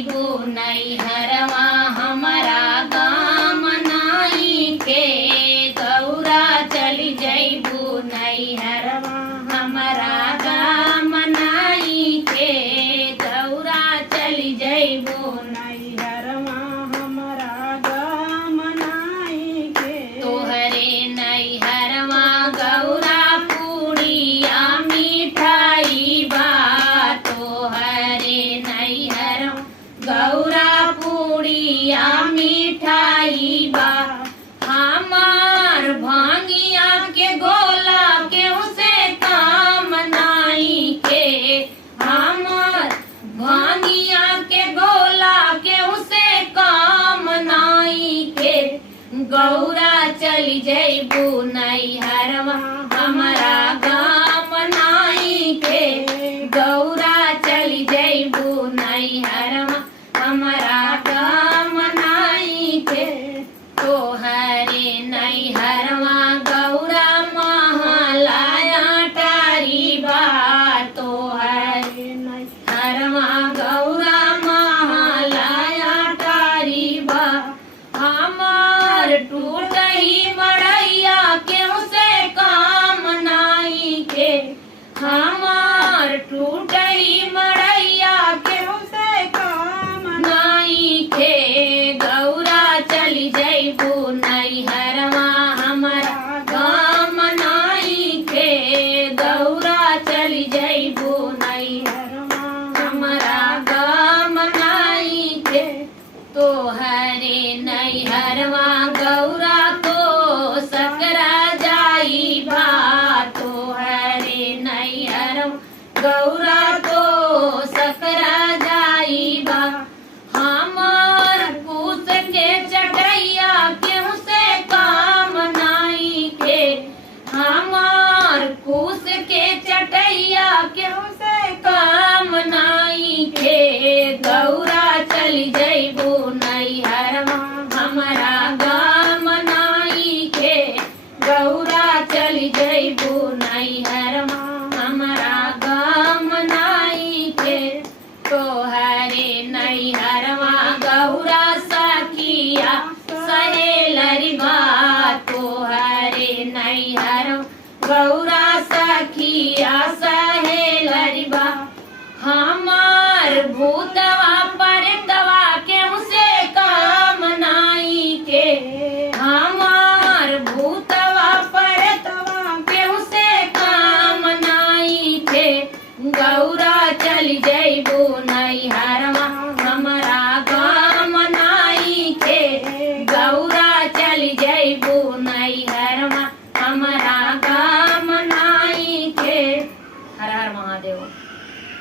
जइबू नैहरवा हमरा गाम नाई के गौरा चली जइबू नैहरवा हमरा गाम नाई के गौरा चली जइबू नैहरवा हमरा गाम नाई के तोहरे नैहरवा गौरा पूड़िया मिठाई बा तोहरे नैहरवा गौरा पूड़िया मिठाई बा हमार भांगिया के गोला केहू से काम नाई के हमार भांगिया के गोला केहू से काम नाई के गौरा चली जइबू नैहरवा हमरा गाम नाई के गौरा चली जइबू नैहरवा हमरा गाम नाई के तोहरे नैहरवा गौरा महलाया टारी बा तोहरे नैहरवा गौरा महलाया टारी बा हमार टूटही मड़ैया केहू से काम नाई के हमार टूटही मड़ैया केहू से काम नाई के गौरा चली जइबू नैहरवा हमरा गाम नाई के गौरा चली जइबू नैहरवा हमरा गाम नाई के तोहरे नैहरवा गौरा तो सकरा जाई बा तोहरे नैहरवा गौरा तो सकरा जाई बा हमार पूस के चटैया केहू से काम नाई के हमार पूस के चटैया केहू से काम नाई के गौरा चली जइबू नैहरवा हमरा गाम नाई के गौरा चली जइबू नैहरवा हमरा गाम नाई के तोहरे नैहरवा गौरा सखिया सहेलरी बा